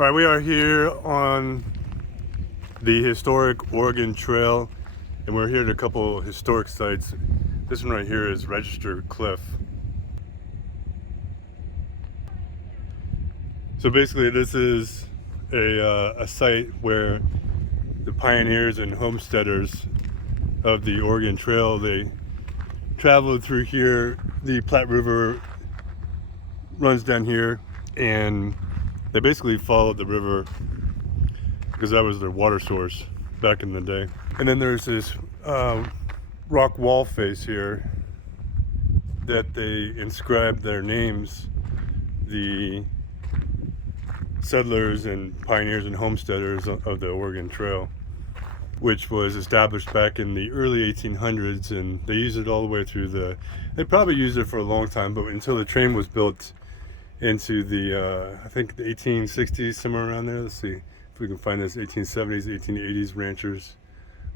All right, we are here on the historic Oregon Trail, and we're here at a couple historic sites. This one right here is Register Cliff. So basically, this is a site where the pioneers and homesteaders of the Oregon Trail, they traveled through here. The Platte River runs down here, and they basically followed the river because that was their water source back in the day. And then there's this rock wall face here that they inscribed their names, the settlers and pioneers and homesteaders of the Oregon Trail, which was established back in the early 1800s, and they used it all the way through they probably used it for a long time, but until the train was built into the I think the 1860s, somewhere around there. Let's see if we can find this. 1870s, 1880s ranchers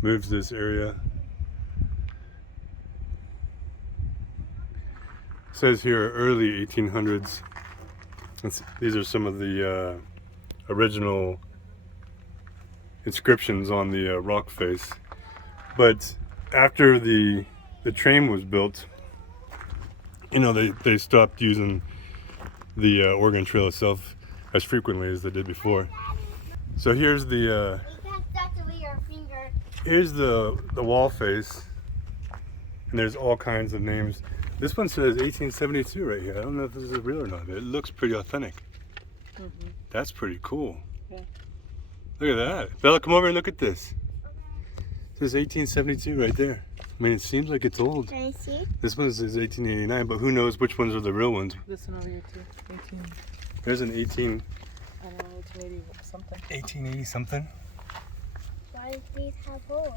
moved to this area. It says here early 1800s. These are some of the original inscriptions on the rock face. But after the train was built, you know, they stopped using the Oregon Trail itself as frequently as they did before. So here's the wall face, and there's all kinds of names. This one says 1872 right here. I don't know if this is real or not, but it looks pretty authentic. Mm-hmm. That's pretty cool. Yeah. Look at that. Bella, come over and look at this. It says 1872 right there. I mean, it seems like it's old. Can I see? This one says 1889, but who knows which ones are the real ones. This one over here too. 18. There's an 18. I don't know, 1880 something. 1880 something. Why do these have holes?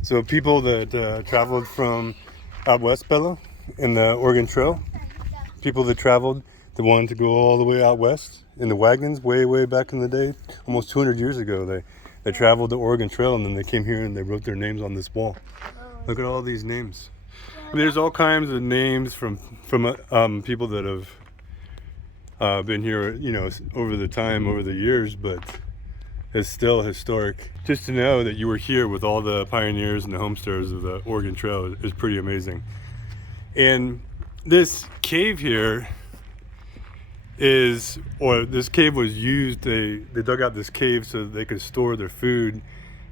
So people that traveled from out west, Bella, in the Oregon Trail, people that traveled that wanted to go all the way out west in the wagons way back in the day, almost 200 years ago, they traveled the Oregon Trail, and then they came here and they wrote their names on this wall. Look at all these names. I mean, there's all kinds of names from people that have been here, you know, over the years, but it's still historic. Just to know that you were here with all the pioneers and the homesteaders of the Oregon Trail is pretty amazing. And this cave here this cave was used, they dug out this cave so that they could store their food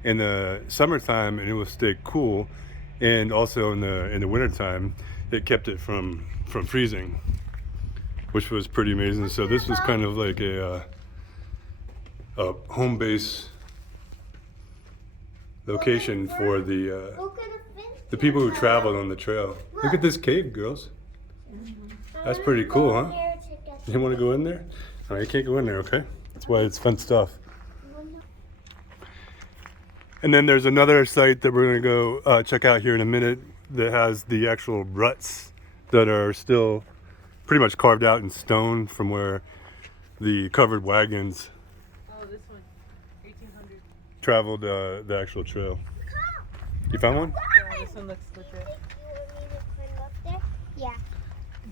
in the summertime and it would stay cool, and also in the wintertime it kept it from freezing, which was pretty amazing. So this was kind of like a home base location for the people who traveled on the trail. Look at this cave, girls. That's pretty cool, huh? You want to go in there? No, you can't go in there, okay? That's why it's fenced off. And then there's another site that we're going to go check out here in a minute that has the actual ruts that are still pretty much carved out in stone from where the covered wagons this one, 1800. traveled the actual trail. You found one? Yeah, this one looks legit. Yeah.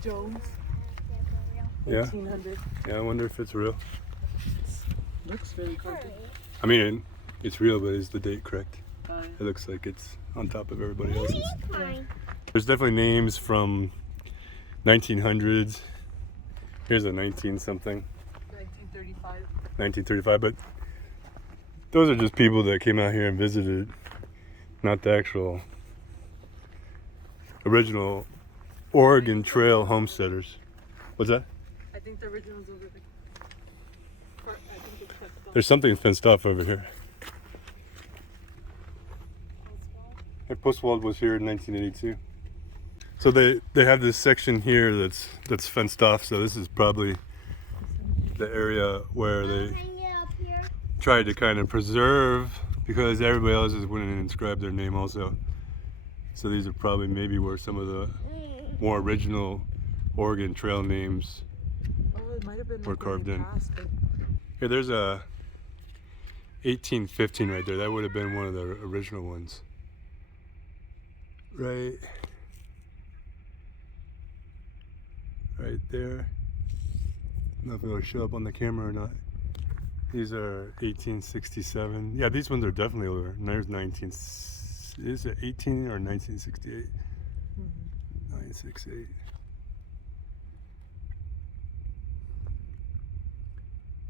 Jones. Yeah. 1800. Yeah, I wonder if it's real. Looks really cool. I mean, it's real, but is the date correct? Fine. It looks like it's on top of everybody else's. Fine. There's definitely names from 1900s. Here's a 19-something. 1935. 1935, but those are just people that came out here and visited, not the actual original Oregon Trail homesteaders. What's that? I think the original's over there. I think it's fenced off. There's something fenced off over here. Postwald was here in 1982. So they have this section here that's fenced off. So this is probably the area where they tried to kind of preserve, because everybody else is went and inscribed their name also. So these are probably maybe where some of the more original Oregon Trail names it might have been were carved in. past, but... Here, there's a 1815 right there. That would have been one of the original ones. Right there. don't know if it'll show up on the camera or not. These are 1867. Yeah, these ones are definitely older. And there's 19. Is it 18 or 1968? 968.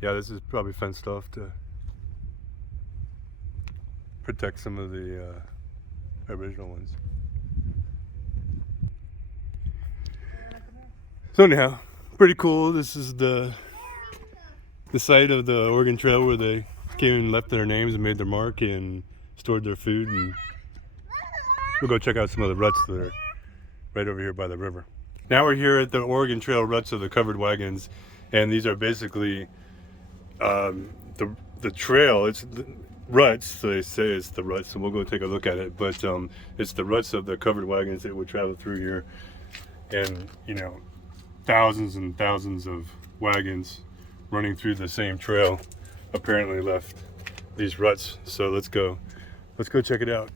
Yeah, this is probably fenced off to protect some of the original ones. So anyhow, pretty cool. This is the site of the Oregon Trail where they came and left their names and made their mark and stored their food. And we'll go check out some of the ruts that are right over here by the river. Now we're here at the Oregon Trail ruts of the covered wagons, and these are basically the trail. It's the ruts, so they say it's the ruts, and we'll go take a look at it. But it's the ruts of the covered wagons that would travel through here, and you know, thousands and thousands of wagons running through the same trail apparently left these ruts. So let's go check it out.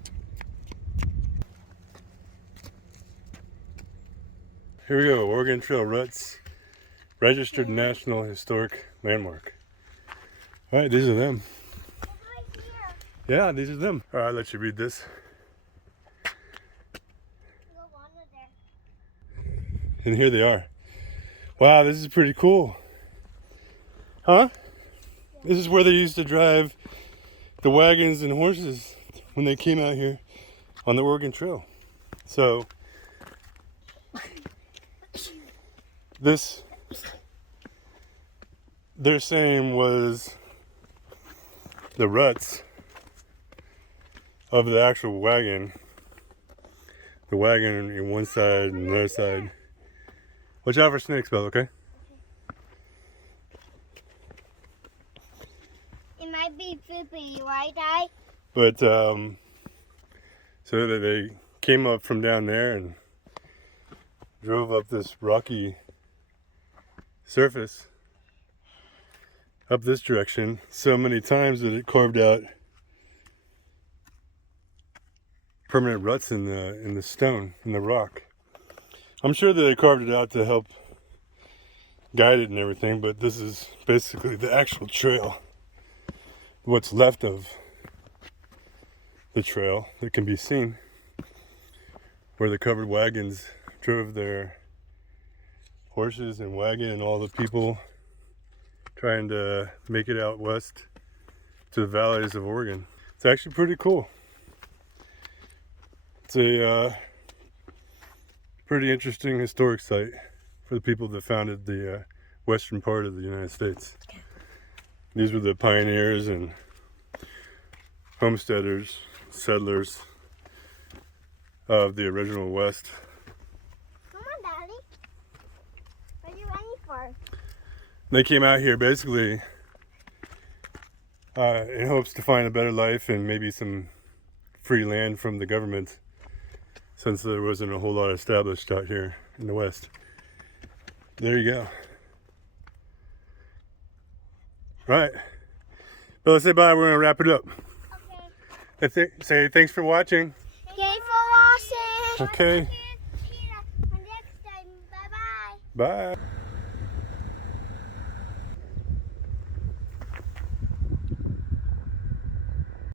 Here we go, Oregon Trail ruts, registered National Historic Landmark. All right, these are them. Yeah, these are them. All right, I'll let you read this. And here they are. Wow, this is pretty cool. Huh? This is where they used to drive the wagons and horses when they came out here on the Oregon Trail. So this, they're saying, was the ruts of the actual wagon. The wagon on one side and the other side. Watch out for snakes, Belle, okay? It might be poopy, right, Dad? But so that they came up from down there and drove up this rocky surface up this direction so many times that it carved out permanent ruts in the stone, in the rock. I'm sure that they carved it out to help guide it and everything, but this is basically the actual trail. What's left of the trail that can be seen, where the covered wagons drove their horses and wagon and all the people trying to make it out west to the valleys of Oregon. It's actually pretty cool. It's a pretty interesting historic site for the people that founded the western part of the United States. These were the pioneers and homesteaders, settlers of the original West. Come on, Daddy. What are you running for? They came out here basically in hopes to find a better life and maybe some free land from the government, since there wasn't a whole lot established out here in the West. There you go. Right. Well, let's say bye. We're going to wrap it up. Okay. Say thanks for watching. Thanks for watching. Okay. Until next time. Bye-bye. Bye.